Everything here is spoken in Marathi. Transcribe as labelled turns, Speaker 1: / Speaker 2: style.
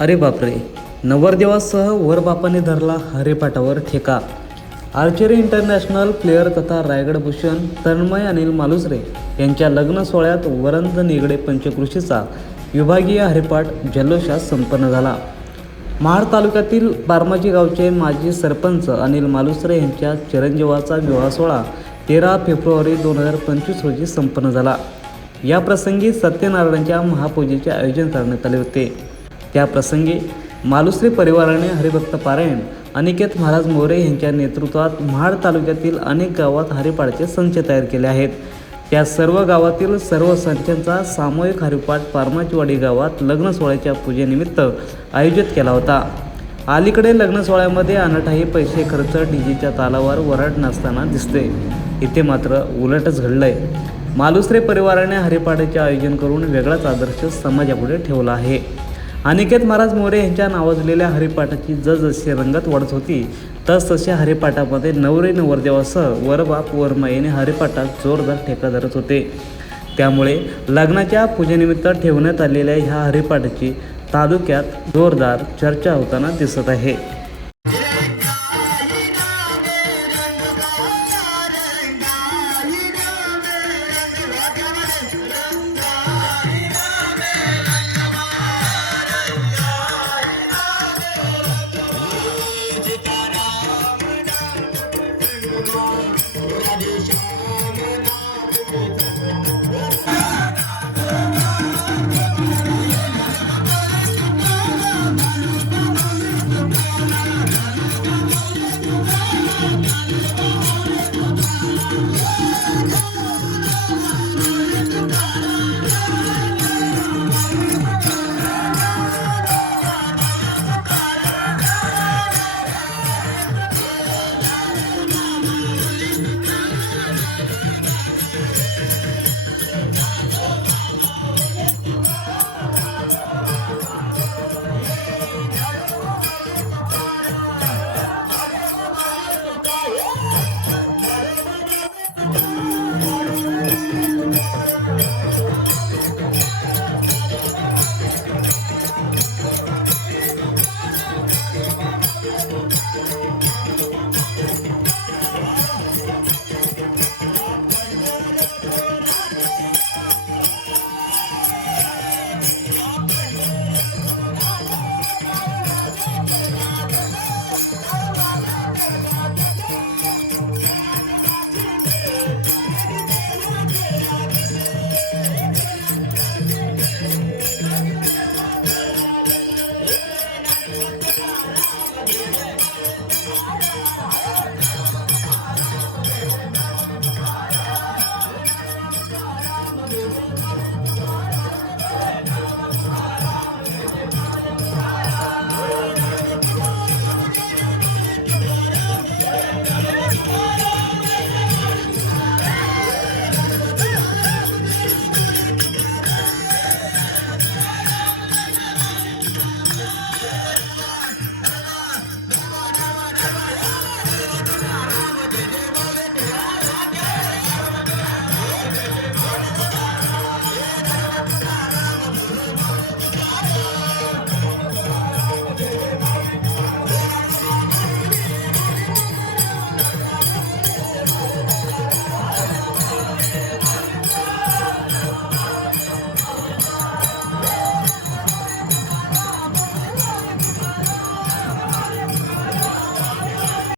Speaker 1: अरे बापरे. नवरदेवासह वरबापाने धरला हरेपाटावर ठेका. आर्चरी इंटरनॅशनल प्लेअर तथा रायगड भूषण तन्मय अनिल मालुसरे यांच्या लग्न सोहळ्यात वरंद निगडे पंचकृषीचा विभागीय हरिपाठ जल्लोषात संपन्न झाला. महाड तालुक्यातील बारमाजी गावचे माजी सरपंच अनिल मालुसरे यांच्या चिरंजीवाचा विवाह सोहळा तेरा फेब्रुवारी दोन हजार पंचवीस रोजी संपन्न झाला. या प्रसंगी सत्यनारायणाच्या महापूजेचे आयोजन करण्यात आले होते. त्या प्रसंगी मालुसरे परिवाराने हरिभक्त पारायण अनिकेत महाराज मोरे यांच्या नेतृत्वात महाड तालुक्यातील अनेक गावात हरिपाडचे संच तयार केले आहेत. त्या सर्व गावातील सर्व संचांचा सामूहिक हरिपाठ पारमाचीवाडी गावात लग्न सोहळ्याच्या पूजेनिमित्त आयोजित केला होता. अलीकडे लग्न सोहळ्यामध्ये अनठाही पैसे खर्च डीजेच्या तालावर वराड नसताना दिसते. इथे मात्र उलटच घडलंय. मालुसरे परिवाराने हरिपाठाचे आयोजन करून वेगळाच आदर्श समाजापुढे ठेवला आहे. अनिकेत महाराज मोरे यांच्या नावाजलेल्या हरिपाठाची जसजशी रंगत वाढत होती तसतशा हरिपाठामध्ये नवरे नवरदेवासह वरबाप वरमाईने हरिपाठात जोरदार ठेका धरत होते. त्यामुळे लग्नाच्या पूजेनिमित्त ठेवण्यात आलेल्या ह्या हरिपाठाची तालुक्यात जोरदार चर्चा होताना दिसत आहे. Oh, my God. Yeah.